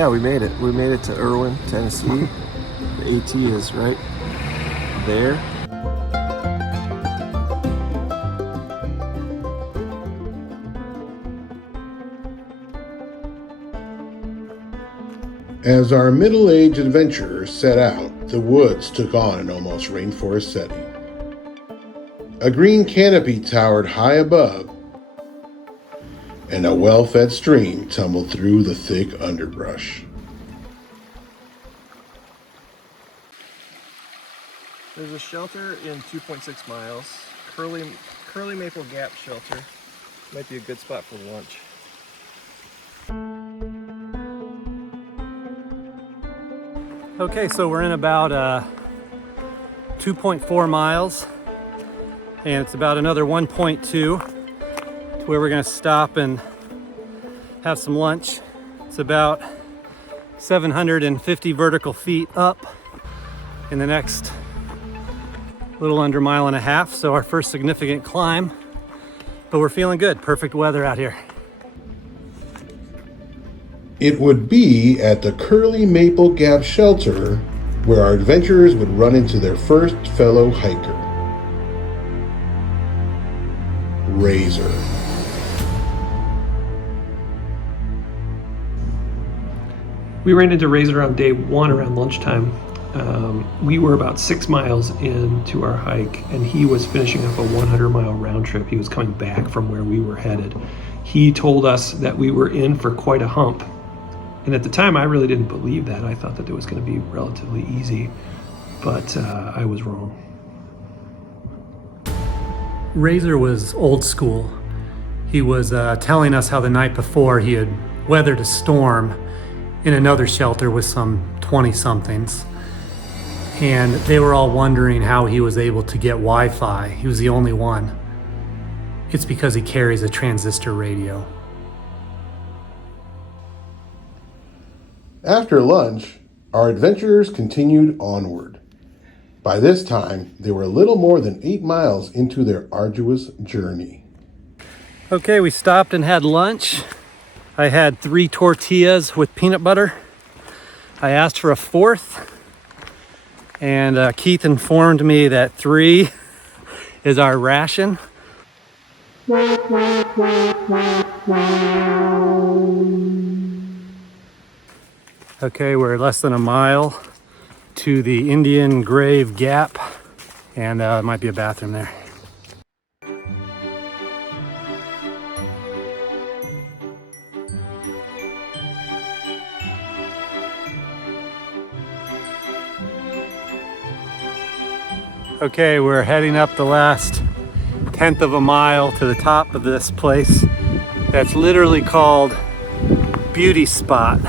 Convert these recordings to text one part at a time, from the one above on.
Yeah, we made it. We made it to Irwin, Tennessee. The AT is right there. As our middle-aged adventurers set out, the woods took on an almost rainforest setting. A green canopy towered high above, and a well-fed stream tumbled through the thick underbrush. There's a shelter in 2.6 miles. Curly Maple Gap Shelter. Might be a good spot for lunch. Okay, so we're in about 2.4 miles, and it's about another 1.2 to where we're gonna stop and have some lunch. It's about 750 vertical feet up in the next little under mile and a half, so our first significant climb, but we're feeling good. Perfect weather out here. It would be at the Curly Maple Gap Shelter where our adventurers would run into their first fellow hiker, Razor. We ran into Razor on day one around lunchtime. We were about 6 miles into our hike, and he was finishing up a 100-mile round trip. He was coming back from where we were headed. He told us that we were in for quite a hump. And at the time, I really didn't believe that. I thought that it was going to be relatively easy, but I was wrong. Razor was old school. He was telling us how the night before he had weathered a storm in another shelter with some 20-somethings. And they were all wondering how he was able to get Wi-Fi. He was the only one. It's because he carries a transistor radio. After lunch, our adventurers continued onward. By this time, they were a little more than 8 miles into their arduous journey. Okay, we stopped and had lunch. I had 3 tortillas with peanut butter. I asked for a 4th, and Keith informed me that 3 is our ration. Okay, we're less than a mile to the Indian Grave Gap, and there might be a bathroom there. Okay, we're heading up the last 1/10 of a mile to the top of this place that's literally called Beauty Spot.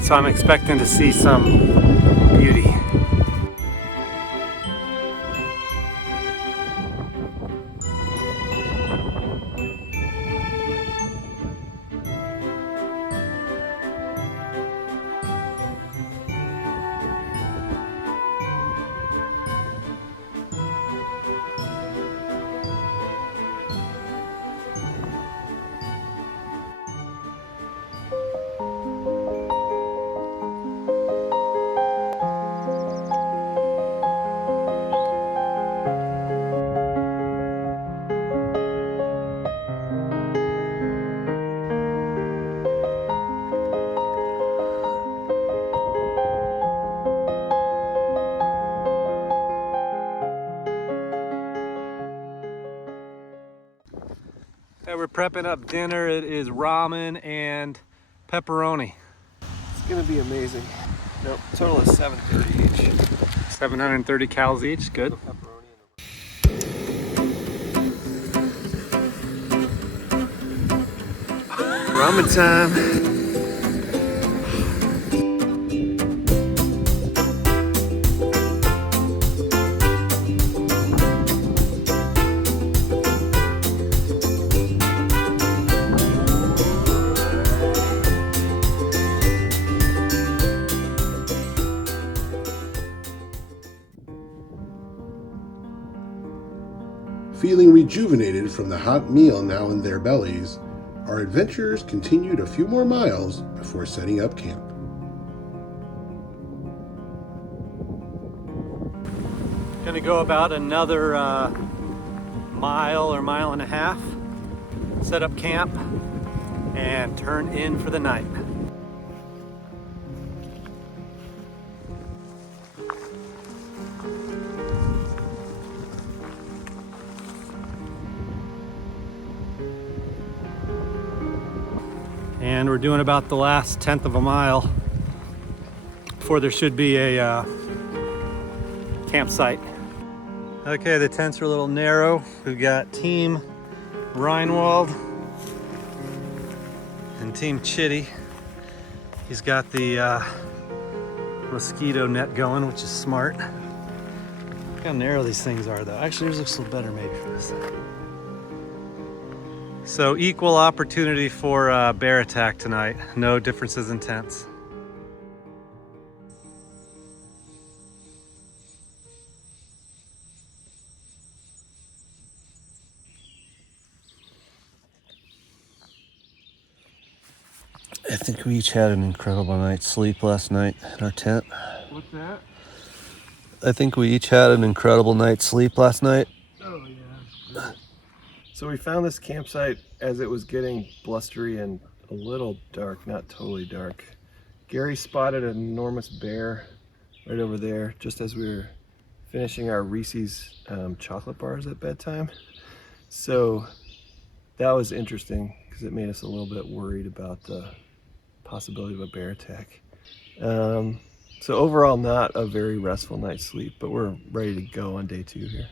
So I'm expecting to see some beauty. Okay, we're prepping up dinner. It is ramen and pepperoni. It's gonna be amazing. Nope, total is 730 each. 730 calories each, good. Ramen time. Feeling rejuvenated from the hot meal now in their bellies, our adventurers continued a few more miles before setting up camp. Gonna go about another mile or mile and a half, set up camp, and turn in for the night. And we're doing about the last 1/10 of a mile before there should be a campsite. Okay, the tents are a little narrow. We've got Team Reinwald and Team Chitty. He's got the mosquito net going, which is smart. Look how narrow these things are though. Actually, yours looks a little better maybe for this. So equal opportunity for bear attack tonight. No differences in tents. I think we each had an incredible night's sleep last night in our tent. What's that? I think we each had an incredible night's sleep last night. Oh yeah. So we found this campsite as it was getting blustery and a little dark, not totally dark. Gary spotted an enormous bear right over there just as we were finishing our Reese's chocolate bars at bedtime. So that was interesting because it made us a little bit worried about the possibility of a bear attack. So overall, not a very restful night's sleep, but we're ready to go on day 2 here.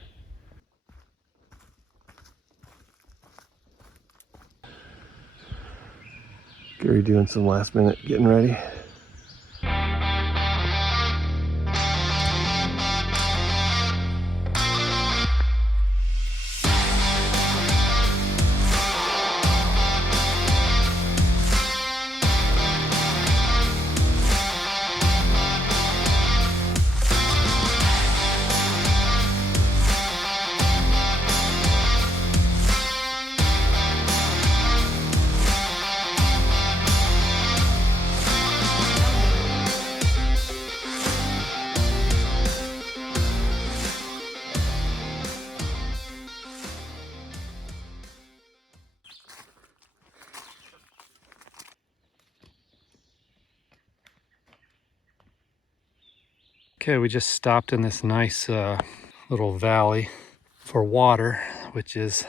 Gary doing some last minute getting ready. Okay, we just stopped in this nice little valley for water, which is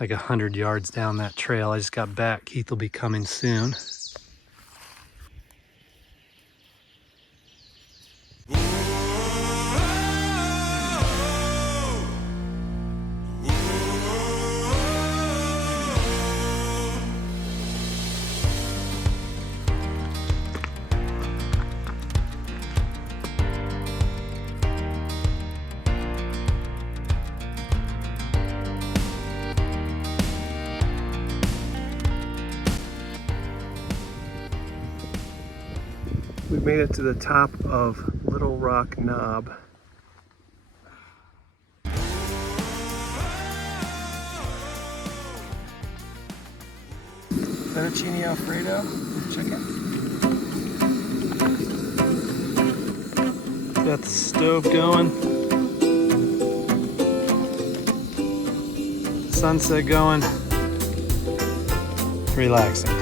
like 100 yards down that trail. I just got back. Keith will be coming soon. We made it to the top of Little Rock Knob. Fettuccine Alfredo with chicken. Got the stove going. Sunset going. Relaxing.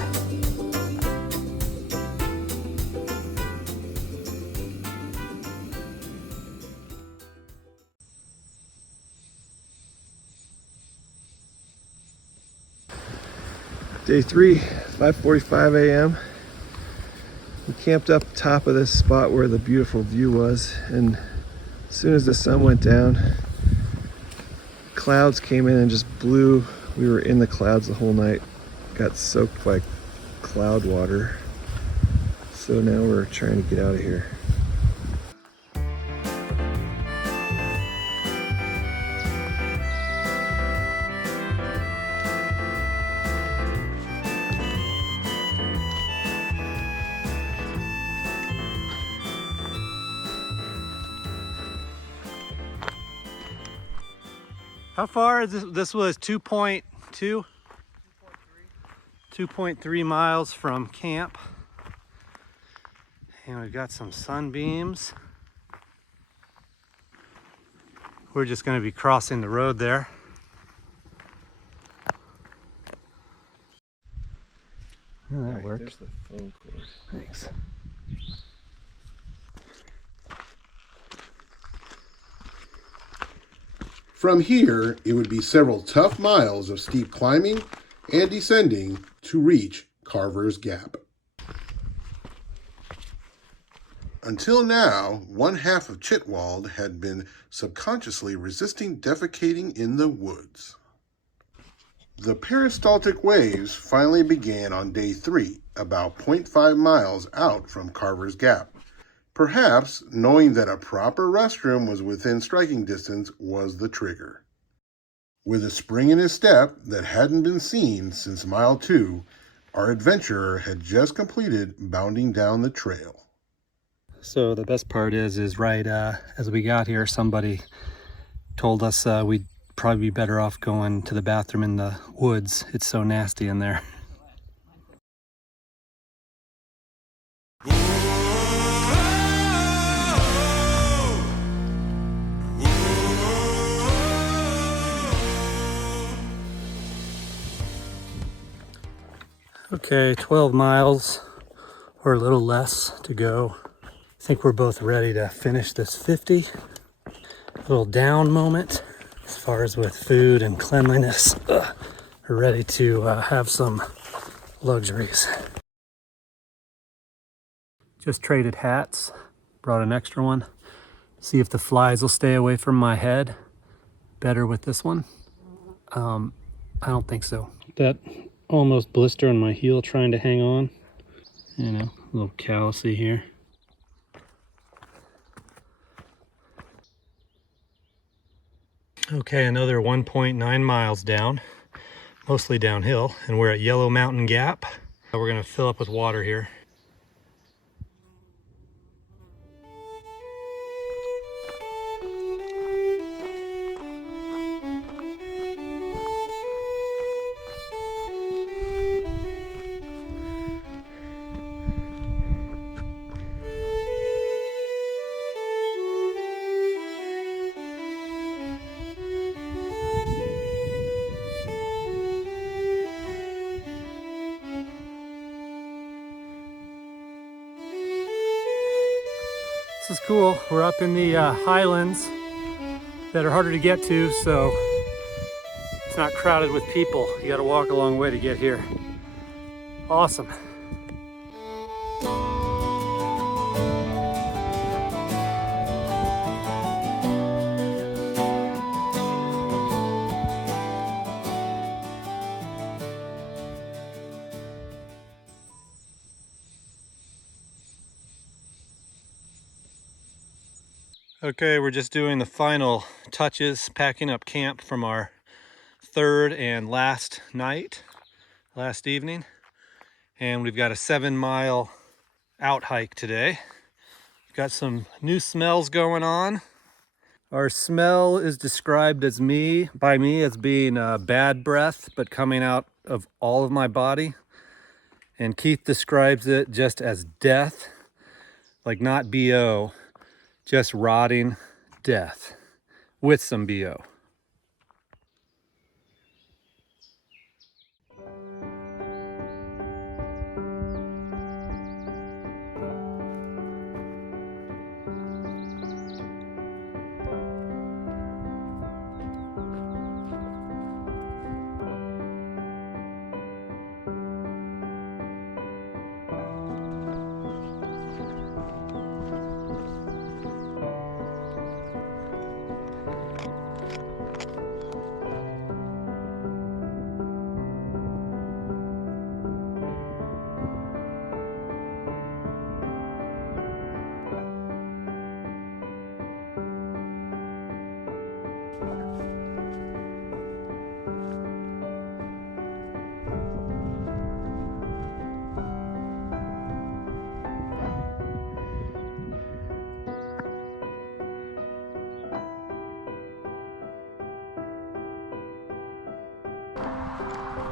Day 3, 5:45 a.m. We camped up top of this spot where the beautiful view was, and as soon as the sun went down, clouds came in and just blew. We were in the clouds the whole night, got soaked by cloud water. So now we're trying to get out of here. How far is this? This was 2.2? 2.3 miles from camp. And we've got some sunbeams. we're just going to be crossing the road there. Oh, that worked. There's the phone cord. Thanks. From here, it would be several tough miles of steep climbing and descending to reach Carver's Gap. Until now, one half of Chittwald had been subconsciously resisting defecating in the woods. The peristaltic waves finally began on day 3, about 0.5 miles out from Carver's Gap. Perhaps knowing that a proper restroom was within striking distance was the trigger. With a spring in his step that hadn't been seen since mile 2, our adventurer had just completed bounding down the trail. So the best part is right as we got here, somebody told us we'd probably be better off going to the bathroom in the woods. It's so nasty in there. Okay, 12 miles or a little less to go. I think we're both ready to finish this 50. A little down moment as far as with food and cleanliness. We're ready to have some luxuries. Just traded hats, brought an extra one. See if the flies will stay away from my head better with this one. I don't think so. That almost blister on my heel trying to hang on. You know, a little callousy here. Okay, another 1.9 miles down, mostly downhill, and we're at Yellow Mountain Gap. We're gonna fill up with water here. This is cool. We're up in the highlands that are harder to get to, so it's not crowded with people. You gotta walk a long way to get here. Awesome. Okay, we're just doing the final touches, packing up camp from our third and last night, last evening. And we've got a 7-mile out hike today. We've got some new smells going on. Our smell is described by me as being bad breath, but coming out of all of my body. And Keith describes it just as death, like not BO. Just rotting death with some BO.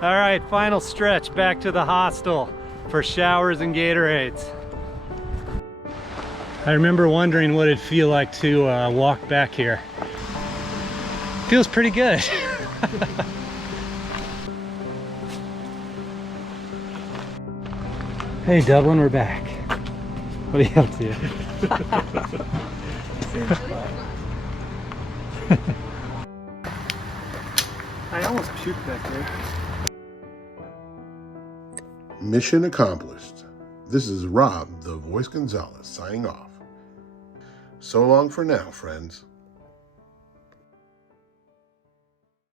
All right, final stretch back to the hostel for showers and Gatorades. I remember wondering what it'd feel like to walk back here. Feels pretty good. Hey Dublin, we're back. What are you up to? I almost puked back there. Mission accomplished. This is Rob, the Voice Gonzalez, signing off. So long for now, friends.